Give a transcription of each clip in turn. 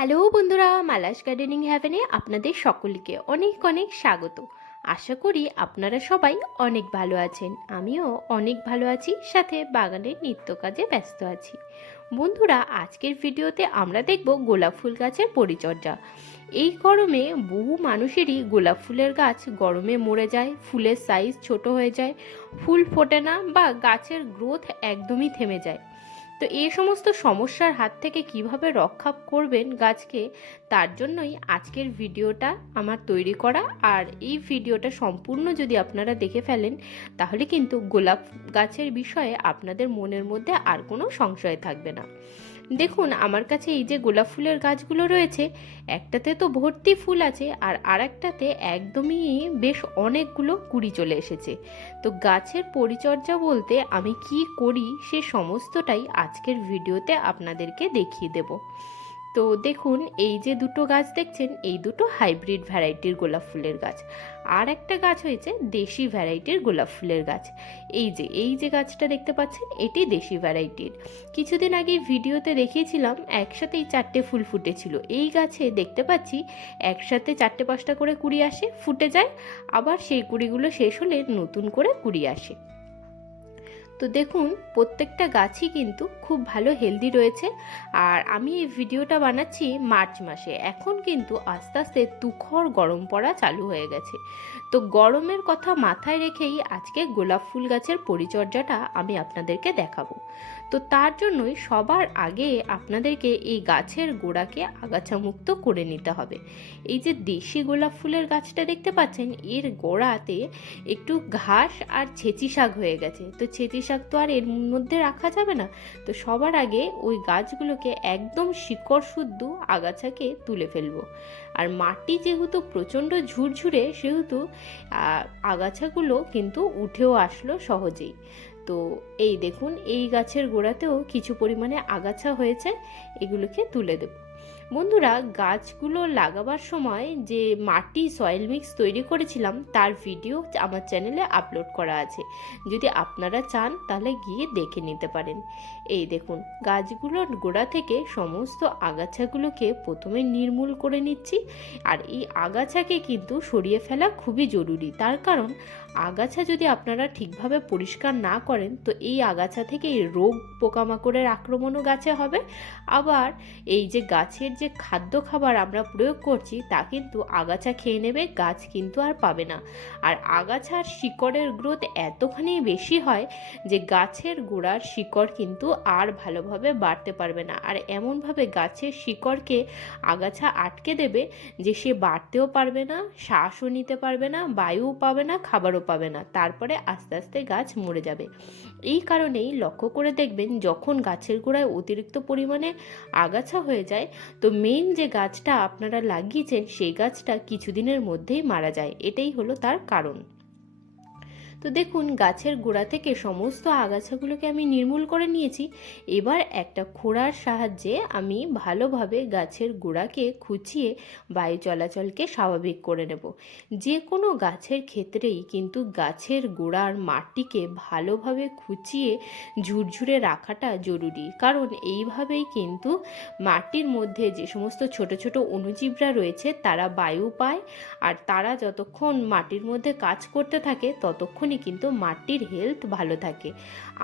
Hello বন্ধুরা Mala's gardening হ্যাভেনে আপনাদের সকলকে অনেক অনেক স্বাগত। আশা করি আপনারা সবাই অনেক ভালো আছেন। আমিও অনেক ভালো আছি, সাথে বাগানের নিত্য কাজে ব্যস্ত আছি। বন্ধুরা, আজকের ভিডিওতে আমরা দেখব গোলাপ ফুল গাছের পরিচর্যা। এই গরমে বহু মানুষেরই গোলাপ ফুলের গাছ গরমে মরে যায়, ফুলের সাইজ ছোট হয়ে যায়, ফুল ফোটে না বা গাছের গ্রোথ একদমই থেমে যায়। তো এই সমস্ত সমস্যার হাত থেকে কীভাবে রক্ষা করবেন গাছকে, তার জন্যই আজকের ভিডিওটা আমার তৈরি করা। আর এই ভিডিওটা সম্পূর্ণ যদি আপনারা দেখে ফেলেন, তাহলে কিন্তু গোলাপ গাছের বিষয়ে আপনাদের মনের মধ্যে আর কোনো সংশয় থাকবে না। দেখুন, আমার কাছে এই যে গোলাপ ফুলের গাছগুলো রয়েছে, একটাতে তো ভর্তি ফুল আছে আর আরেকটাতে একদমই বেশ অনেকগুলো কুড়ি চলে এসেছে। তো গাছের পরিচর্যা বলতে আমি কি করি সে সমস্তটাই আজকের ভিডিওতে আপনাদেরকে দেখিয়ে দেব। তো দেখুন, এই যে দুটো গাছ দেখছেন, এই দুটো হাইব্রিড ভ্যারাইটির গোলাপ ফুলের গাছ। আর একটা গাছ হয়েছে দেশি ভ্যারাইটির গোলাপ ফুলের গাছ। এই যে এই যে গাছটা দেখতে পাচ্ছেন, এটি দেশি ভ্যারাইটির। কিছুদিন আগে ভিডিওতে দেখিয়েছিলাম, একসাথেই চারটে ফুল ফুটেছিল। এই গাছে দেখতে পাচ্ছি, একসাথে চারটে পাঁচটা করে কুড়ি আসে, ফুটে যায়, আবার সেই কুড়িগুলো শেষ হলে নতুন করে কুড়ি আসে। তো দেখুন, প্রত্যেকটা গাছই কিন্তু খুব ভালো হেলদি রয়েছে। আর আমি এই ভিডিওটা বানাচ্ছি মার্চ মাসে। এখন কিন্তু আস্তে আস্তে তুখর গরম পড়া চালু হয়ে গেছে। তো গরমের কথা মাথায় রেখেই আজকে গোলাপ ফুল গাছের পরিচর্যাটা আমি আপনাদেরকে দেখাবো। তো তার জন্যই সবার আগে আপনাদেরকে এই গাছের গোড়াকে আগাছা মুক্ত করে নিতে হবে। এই যে দেশি গোলাপ ফুলের গাছটা দেখতে পাচ্ছেন, এর গোড়াতে একটু ঘাস আর ছেঁচি শাক হয়ে গেছে। তো ছেঁচি শাক তো আর এর মধ্যে রাখা যাবে না। তো সবার আগে ওই গাছগুলোকে একদম শিকড় শুদ্ধ আগাছাকে তুলে ফেলব। আর মাটি যেহেতু প্রচণ্ড ঝুরঝুরে, সেহেতু আগাছাগুলো কিন্তু উঠেও আসলো সহজেই। তো এই দেখুন, এই গাছের গোড়াতেও কিছু পরিমাণে আগাছা হয়েছে, এগুলোকে তুলে দেব। বন্ধুরা, গাছগুলো লাগাবার সময় যে মাটি সয়েল মিক্স তৈরি করেছিলাম, তার ভিডিও আমার চ্যানেলে আপলোড করা আছে। যদি আপনারা চান, তাহলে গিয়ে দেখে নিতে পারেন। এই দেখুন, গাছগুলোর গোড়া থেকে সমস্ত আগাছাগুলোকে প্রথমে নির্মূল করে নিচ্ছি। আর এই আগাছাকে কিন্তু সরিয়ে ফেলা খুবই জরুরি। তার কারণ আগাছা যদি আপনারা ঠিকভাবে পরিষ্কার না করেন, তো এই আগাছা থেকে রোগ পোকামাকড়ের আক্রমণও গাছে হবে। আবার এই যে গাছের যে খাদ্য খাবার আমরা প্রয়োগ করছি, তা কিন্তু আগাছা খেয়ে নেবে, গাছ কিন্তু আর পাবে না। আর আগাছার শিকড়ের গ্রোথ এতখানি বেশি হয় যে গাছের গোড়ার শিকড় কিন্তু আর ভালোভাবে বাড়তে পারবে না। আর এমনভাবে গাছের শিকড়কে আগাছা আটকে দেবে যে সে বাড়তেও পারবে না, শ্বাসও নিতে পারবে না, বায়ুও পাবে না, খাবারও পাবে না। তারপরে আস্তে আস্তে গাছ মরে যাবে। এই কারণেই লক্ষ্য করে দেখবেন, যখন গাছের গোড়ায় অতিরিক্ত পরিমাণে আগাছা হয়ে যায়, তো মেইন যে গাছটা আপনারা লাগিয়েছেন, সেই গাছটা কিছুদিনের মধ্যেই মারা যায়। এটাই হলো তার কারণ। তো দেখুন, গাছের গোড়া থেকে সমস্ত আগাছাগুলোকে আমি নির্মূল করে নিয়েছি। এবার একটা খোঁড়ার সাহায্যে আমি ভালোভাবে গাছের গোড়াকে খুঁচিয়ে বায়ু চলাচলকে স্বাভাবিক করে নেব। যে কোনো গাছের ক্ষেত্রেই কিন্তু গাছের গোড়ার মাটিকে ভালোভাবে খুঁচিয়ে ঝুরঝুরে রাখাটা জরুরি। কারণ এইভাবেই কিন্তু মাটির মধ্যে যে সমস্ত ছোট ছোট অণুজীবরা রয়েছে, তারা বায়ু পায়। আর তারা যতক্ষণ মাটির মধ্যে কাজ করতে থাকে ততক্ষণই কিন্তু মাটির হেলথ ভালো থাকে।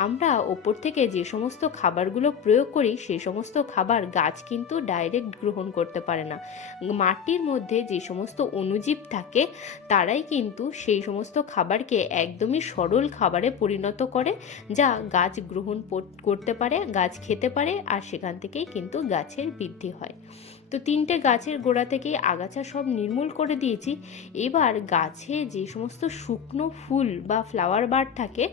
আমরা ওপর থেকে যে সমস্ত খাবারগুলো প্রয়োগ করি সেই সমস্ত খাবার গাছ কিন্তু ডাইরেক্ট গ্রহণ করতে পারে না। মাটির মধ্যে যে সমস্ত অণুজীব থাকে, তারাই কিন্তু সেই সমস্ত খাবারকে একদমই সরল খাবারে পরিণত করে, যা গাছ গ্রহণ করতে পারে, গাছ খেতে পারে, আর সেখান থেকেই কিন্তু গাছের বৃদ্ধি হয়। তো তিনটে গাছের গোড়া থেকেই আগাছা সব নির্মূল করে দিয়েছি। এবার গাছে যে সমস্ত শুকনো ফুল বা ফ্লাওয়ার বার থাকে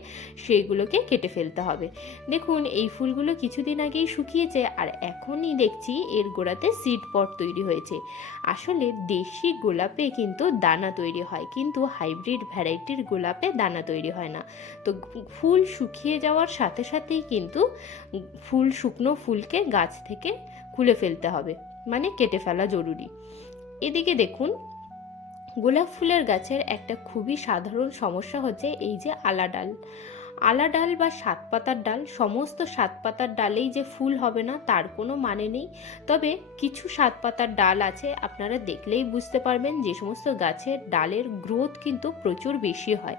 সেইগুলোকে কেটে ফেলতে হবে। দেখুন, এই ফুলগুলো কিছুদিন আগেই শুকিয়েছে আর এখনই দেখছি এর গোড়াতে সিড পট তৈরি হয়েছে। আসলে দেশি গোলাপে কিন্তু দানা তৈরি হয়, কিন্তু হাইব্রিড ভ্যারাইটির গোলাপে দানা তৈরি হয় না। তো ফুল শুকিয়ে যাওয়ার সাথে সাথেই কিন্তু ফুল শুকনো ফুলকে গাছ থেকে খুলে ফেলতে হবে। মানে কেটে ফেলা জরুরি। এদিকে দেখুন, গোলাপ ফুলের গাছের একটা খুবই সাধারণ সমস্যা হচ্ছে এই যে আলাডাল। আলা ডাল বা সাত পাতার ডাল, সমস্ত সাত পাতার ডালেই যে ফুল হবে না, তার কোনো মানে নেই। তবে কিছু সাত পাতার ডাল আছে, আপনারা দেখলেই বুঝতে পারবেন যে সমস্ত গাছের ডালের গ্রোথ কিন্তু প্রচুর বেশি হয়।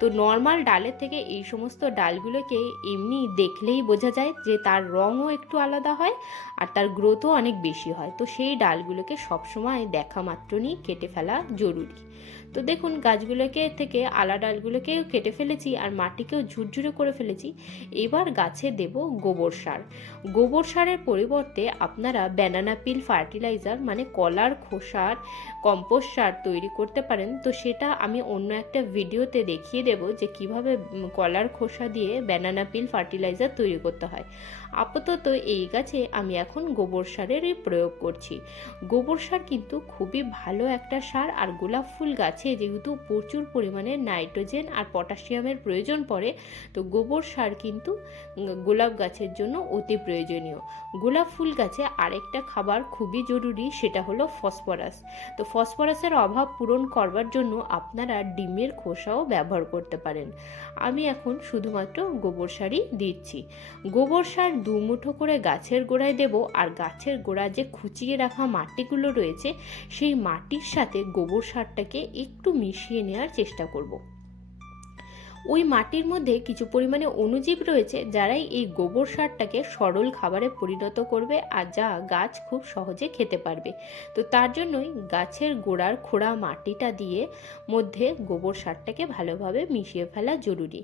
তো নর্মাল ডালের থেকে এই সমস্ত ডালগুলোকে এমনি দেখলেই বোঝা যায় যে তার রঙও একটু আলাদা হয় আর তার গ্রোথও অনেক বেশি হয়। তো সেই ডালগুলোকে সবসময় দেখা মাত্র নিয়ে কেটে ফেলা জরুরি। তো দেখুন, গাছগুলোকে থেকে আলা ডালগুলোকেও কেটে ফেলেছি আর মাটিকেও ঝুরঝুরে করে ফেলেছি। এবার গাছে দেব গোবর সার। গোবর সারের পরিবর্তে আপনারা ব্যানানা পিল ফার্টিলাইজার মানে কলার খোসার কম্পোস্ট সার তৈরি করতে পারেন। তো সেটা আমি অন্য একটা ভিডিওতে দেখিয়ে দেব যে কীভাবে কলার খোসা দিয়ে ব্যানানা পিল ফার্টিলাইজার তৈরি করতে হয়। আপাতত এই গাছে আমি এখন গোবর সারেরই প্রয়োগ করছি। গোবর সার কিন্তু খুবই ভালো একটা সার আর গোলাপ ফুল গাছে যেহেতু প্রচুর পরিমাণে নাইট্রোজেন আর পটাশিয়ামের প্রয়োজন পড়ে, তো গোবর সার কিন্তু গোলাপ গাছের জন্য অতি প্রয়োজনীয়। গোলাপ ফুল গাছে আরেকটা খাবার খুবই জরুরি, সেটা হলো ফসফরাস। তো ফসফরাসের অভাব পূরণ করবার জন্য আপনারা ডিমের খোসাও ব্যবহার করতে পারেন। আমি এখন শুধুমাত্র গোবর সারই দিচ্ছি। গোবর সার দু মুঠো করে গাছের গোড়ায় দেব আর গাছের গোড়া যে খুচিয়ে রাখা মাটিগুলো রয়েছে, সেই মাটির সাথে গোবর সারটাকে একটু মিশিয়ে নেওয়ার চেষ্টা করব। ওই মাটির মধ্যে কিছু পরিমাণে অণুজীব রয়েছে যারাই এই গোবর সারটাকে সরল খাবারে পরিণত করবে আর যা গাছ খুব সহজে খেতে পারবে। তো তার জন্যই গাছের গোড়ার খোড়া মাটিটা দিয়ে মধ্যে গোবর সারটাকে ভালোভাবে মিশিয়ে ফেলা জরুরি।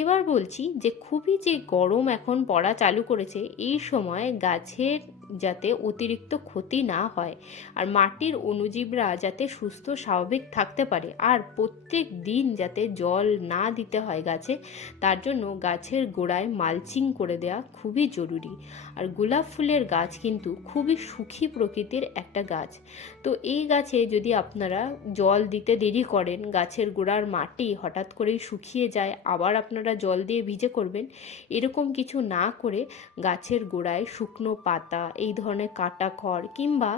এবার বলছি যে খুবই যে গরম এখন পড়া চালু করেছে, এই সময় গাছের যাতে অতিরিক্ত ক্ষতি না হয় আর মাটির অণুজীবরা যাতে সুস্থ, স্বাভাবিক থাকতে পারে। আর প্রত্যেক দিন যাতে জল না দিতে হয় গাছে, তার জন্য গাছের গোড়ায় মালচিং করে দেওয়া খুবই জরুরি। আর গোলাপ ফুলের গাছ কিন্তু খুবই সুখী প্রকৃতির একটা গাছ। তো এই গাছে যদি আপনারা জল দিতে দেরি করেন, গাছের গোড়ার মাটি হঠাৎ করেই শুকিয়ে যায়, আবার আপনারা জল দিয়ে ভিজে করবেন, এরকম কিছু না করে গাছের গোড়ায় শুকনো পাতা এই ধরনের কাটা খড় কিংবা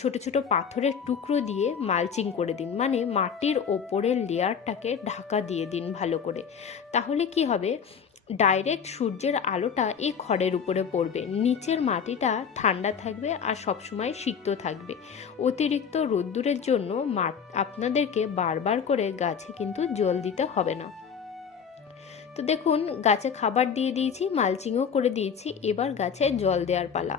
ছোট ছোট পাথরের টুকরো দিয়ে মালচিং করে দিন। মানে মাটির ওপরের লেয়ারটাকে ঢাকা দিয়ে দিন ভালো করে। তাহলে কি হবে? ডাইরেক্ট সূর্যের আলোটা এই খড়ের উপরে পড়বে। নিচের মাটিটা ঠান্ডা থাকবে আর সবসময় সিক্ত থাকবে। অতিরিক্ত রোদ্দুরের জন্য আপনাদেরকে বারবার করে গাছে কিন্তু জল দিতে হবে না। তো দেখুন, গাছে খাবার দিয়ে দিয়েছি, মালচিংও করে দিয়েছি, এবার গাছে জল দেওয়ার পালা।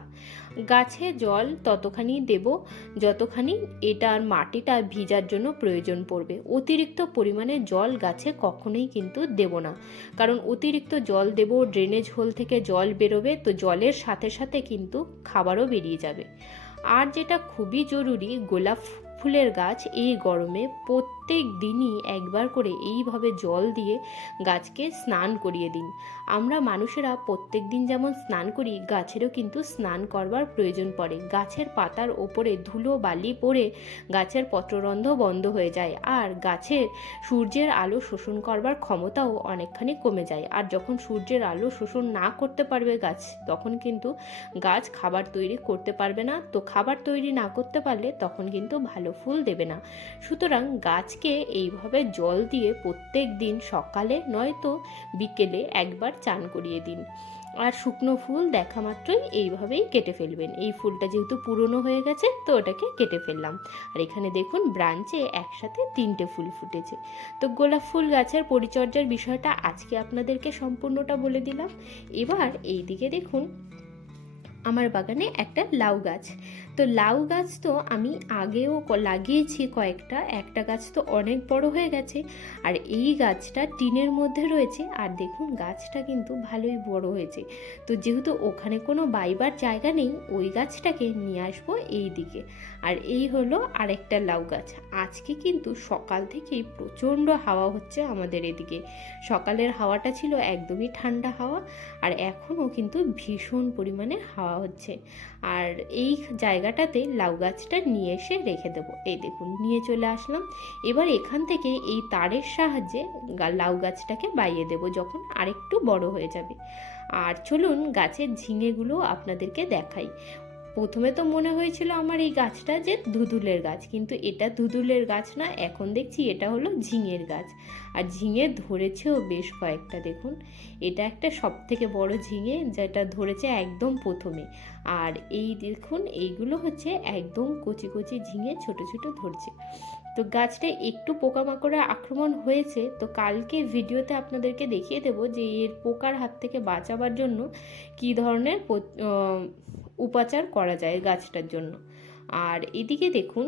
গাছে জল ততখানি দেব যতখানি এটার মাটিটা ভিজার জন্য প্রয়োজন পড়বে। অতিরিক্ত পরিমাণে জল গাছে কখনোই কিন্তু দেব না। কারণ অতিরিক্ত জল দেব ড্রেনেজ হোল থেকে জল বেরোবে, তো জলের সাথে সাথে কিন্তু খাবারও বেরিয়ে যাবে। আর যেটা খুবই জরুরি, গোলাপ ফুলের গাছ এই গরমে প্রত্যেক দিনই একবার করে এইভাবে জল দিয়ে গাছকে স্নান করিয়ে দিন। আমরা মানুষেরা প্রত্যেক দিন যেমন স্নান করি, গাছেরও কিন্তু স্নান করবার প্রয়োজন পড়ে। গাছের পাতার ওপরে ধুলো, বালি পড়ে গাছের পত্ররন্ধ বন্ধ হয়ে যায় আর গাছের সূর্যের আলো শোষণ করবার ক্ষমতাও অনেকখানি কমে যায়। আর যখন সূর্যের আলো শোষণ না করতে পারবে গাছ, তখন কিন্তু গাছ খাবার তৈরি করতে পারবে না। তো খাবার তৈরি না করতে পারলে তখন কিন্তু ভালো ফুল দেবে না। সুতরাং গাছকে এইভাবে জল দিয়ে প্রত্যেক দিন সকালে নয়তো বিকেলে একবার চান করিয়ে দিন। আর শুকনো ফুল দেখা মাত্রই এইভাবেই কেটে ফেলবেন। এই ফুলটা যেহেতু পুরনো হয়ে গেছে, তো ওটাকে কেটে ফেললাম। আর এখানে দেখুন, ব্রাঞ্চে একসাথে তিনটে ফুল ফুটেছে। তো গোলাপ ফুল গাছের পরিচর্যার বিষয়টা আজকে আপনাদেরকে সম্পূর্ণটা বলে দিলাম। এবার এই দিকে দেখুন আমার বাগানে একটা লাউ গাছ। তো লাউ গাছ তো আমি আগেও লাগিয়েছি কয়েকটা, একটা গাছ তো অনেক বড় হয়ে গেছে। আর এই গাছটা টিনের মধ্যে রয়েছে। আর দেখুন, গাছটা কিন্তু ভালোই বড় হয়েছে। তো যেহেতু ওখানে কোনো বাইবার জায়গা নেই, ওই গাছটাকে নিয়ে আসব এই দিকে। আর এই হলো আরেকটা লাউ গাছ। আজকে কিন্তু সকাল থেকেই প্রচণ্ড হাওয়া হচ্ছে আমাদের এদিকে। সকালের হাওয়াটা ছিল একদমই ঠান্ডা হাওয়া। আর এখনও কিন্তু ভীষণ পরিমাণে হাওয়া হচ্ছে। আর এই জায়গাটাতে লাউ গাছটা নিয়ে এসে রেখে দেবো। এই দেখুন, নিয়ে চলে আসলাম। এবার এখান থেকে এই তারের সাহায্যে লাউ গাছটাকে বাইয়ে দেবো যখন আরেকটু বড় হয়ে যাবে। আর চলুন গাছের ঝিঙেগুলো আপনাদেরকে দেখাই। প্রথমে তো মনে হয়েছিল আমার এই গাছটা যে ধুতুলের গাছ, কিন্তু এটা ধুতুলের গাছ না, এখন দেখছি এটা হলো ঝিঙের গাছ। আর ঝিঙে ধরেছেও বেশ কয়েকটা, দেখুন। এটা একটা সব থেকে বড় ঝিঙে, যেটা ধরেছে একদম প্রথমে। আর এই দেখুন, এইগুলো হচ্ছে একদম কচি কচি ঝিঙে, ছোট ছোট ধরছে। তো গাছটা একটু পোকামাকড়ে আক্রমণ হয়েছে, তো কালকে ভিডিওতে আপনাদেরকে দেখিয়ে দেব যে এর পোকার হাত থেকে বাঁচাবার জন্য কী ধরনের উপাচার করা যায় গাছটার জন্য। আর এদিকে দেখুন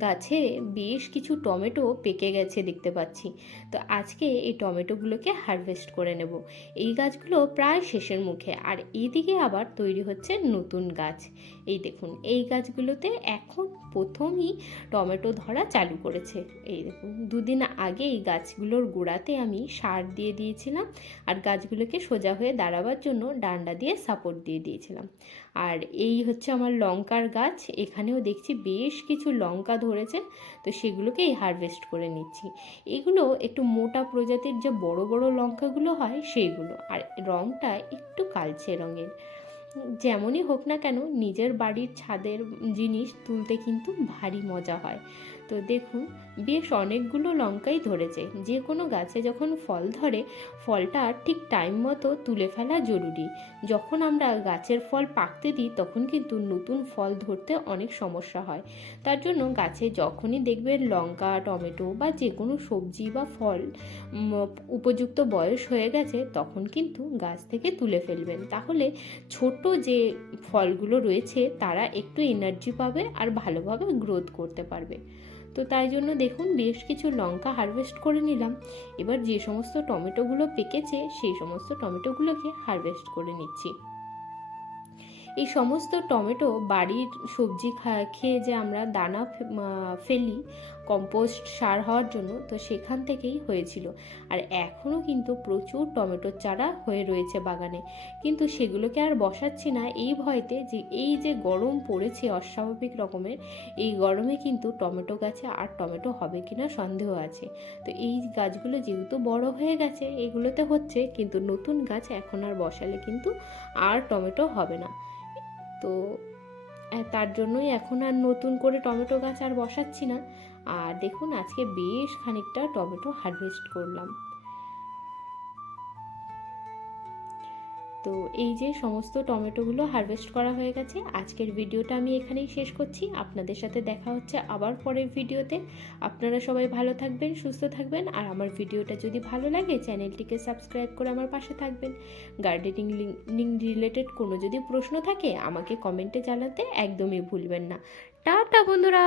গাছে বেশ কিছু টমেটো পেকে গেছে দেখতে পাচ্ছি। তো আজকে এই টমেটোগুলোকে হারভেস্ট করে নেব। এই গাছগুলো প্রায় শেষের মুখে। আর এইদিকে আবার তৈরি হচ্ছে নতুন গাছ। এই দেখুন, এই গাছগুলোতে এখন প্রথমই টমেটো ধরা চালু করেছে। এই দেখুন, দুদিন আগে এই গাছগুলোর গোড়াতে আমি সার দিয়ে দিয়েছিলাম। আর গাছগুলোকে সোজা হয়ে দাঁড়াবার জন্য ডান্ডা দিয়ে সাপোর্ট দিয়ে দিয়েছিলাম। আর এই হচ্ছে আমার লঙ্কার গাছ। এখানেও দেখছি বেশ কিছু লঙ্কা ধরেছে তো সেগুলোকেই হারভেস্ট করে নিচ্ছি। এগুলো একটু মোটা প্রজাতির যে বড় বড় লঙ্কাগুলো হয়, সেইগুলো। আর রঙটা একটু কালচে রঙের। যেমনই হোক না কেন, নিজের বাড়ির ছাদের জিনিস তুলতে কিন্তু ভারী মজা হয়। তো দেখুন বেশ অনেকগুলো লঙ্কাই ধরেছে। যে কোনো গাছে যখন ফল ধরে, ফলটা ঠিক টাইম মতো তুলে ফেলা জরুরি। যখন আমরা গাছের ফল পাকতে দিই, তখন কিন্তু নতুন ফল ধরতে অনেক সমস্যা হয়। তার জন্য গাছে যখনই দেখবেন লঙ্কা, টমেটো বা যে কোনো সবজি বা ফল উপযুক্ত বয়স হয়ে গেছে, তখন কিন্তু গাছ থেকে তুলে ফেলবেন। তাহলে ছোট যে ফলগুলো রয়েছে, তারা একটু এনার্জি পাবে আর ভালোভাবে গ্রোথ করতে পারবে। তো তাই জন্য দেখুন, বেশ কিছু লঙ্কা হারভেস্ট করে নিলাম। এবার যে সমস্ত টমেটোগুলো পেকেছে, সেই সমস্ত টমেটোগুলোকে হারভেস্ট করে নিচ্ছি। এই সমস্ত টমেটো বাড়ির সবজি খেয়ে যে আমরা দানা ফেলি কম্পোস্ট সার হওয়ার জন্য, তো সেখান থেকেই হয়েছিল। আর এখনও কিন্তু প্রচুর টমেটোর চারা হয়ে রয়েছে বাগানে। কিন্তু সেগুলোকে আর বসাচ্ছি না এই ভয়তে যে এই যে গরম পড়েছে অস্বাভাবিক রকমের, এই গরমে কিন্তু টমেটো গাছে আর টমেটো হবে কিনা সন্দেহ আছে। তো এই গাছগুলো যেহেতু বড় হয়ে গেছে, এগুলোতে হচ্ছে, কিন্তু নতুন গাছ এখন আর বসালে কিন্তু আর টমেটো হবে না। তো তার জন্যই এখন আর নতুন করে টমেটো গাছ আর বসাচ্ছি না। আর দেখুন, আজকে বেশ খানিকটা টমেটো হারভেস্ট করলাম। তো এই যে সমস্ত টমেটোগুলো হারভেস্ট করা হয়ে গেছে, আজকের ভিডিওটা আমি এখানেই শেষ করছি। আপনাদের সাথে দেখা হচ্ছে আবার পরের ভিডিওতে। আপনারা সবাই ভালো থাকবেন, সুস্থ থাকবেন, আর আমার ভিডিওটা যদি ভালো লাগে, চ্যানেলটিকে সাবস্ক্রাইব করে আমার পাশে থাকবেন। গার্ডেনিং রিলেটেড কোনো যদি প্রশ্ন থাকে, আমাকে কমেন্টে জানাতে একদমই ভুলবেন না। টাটা বন্ধুরা!